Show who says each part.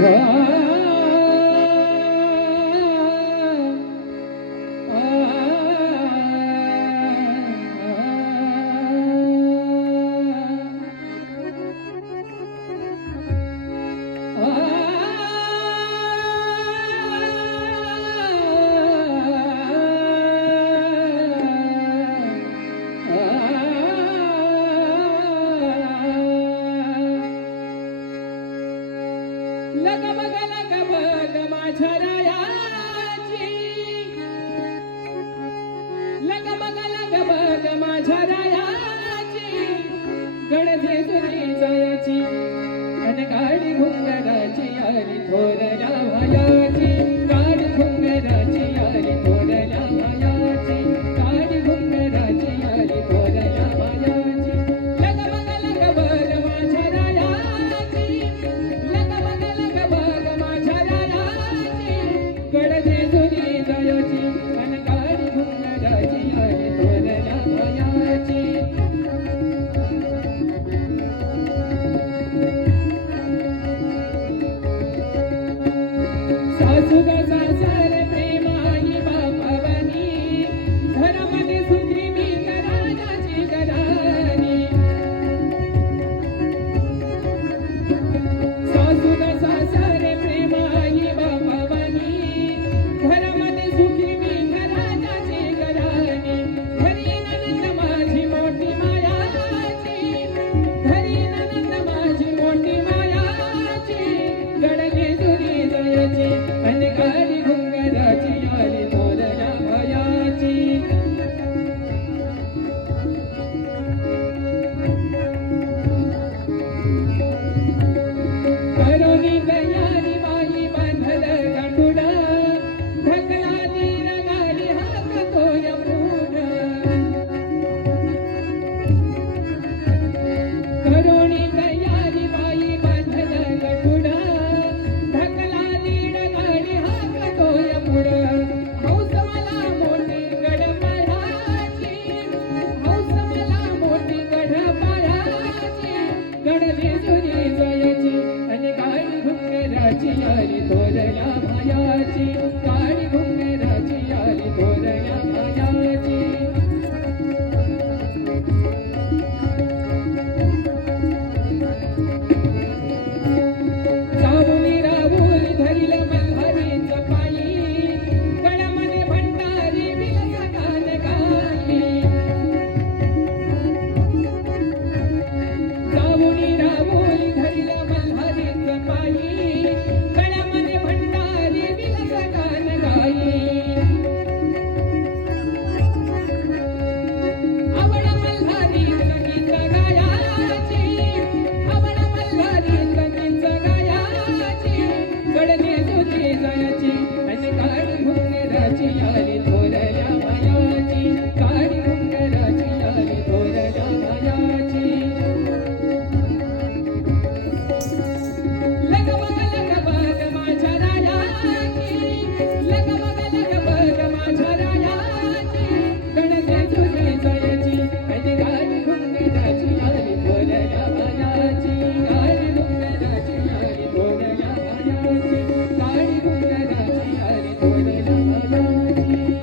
Speaker 1: Yeah. लगबग लगबग माझ्या रायाची लगबग लगबग माझ्या रायाची गणजे तुझी जयाची घनगाडी घुंगराची आणि थोर गावाया Yes, you guys. 爱的，亲爱 दोलना भयाची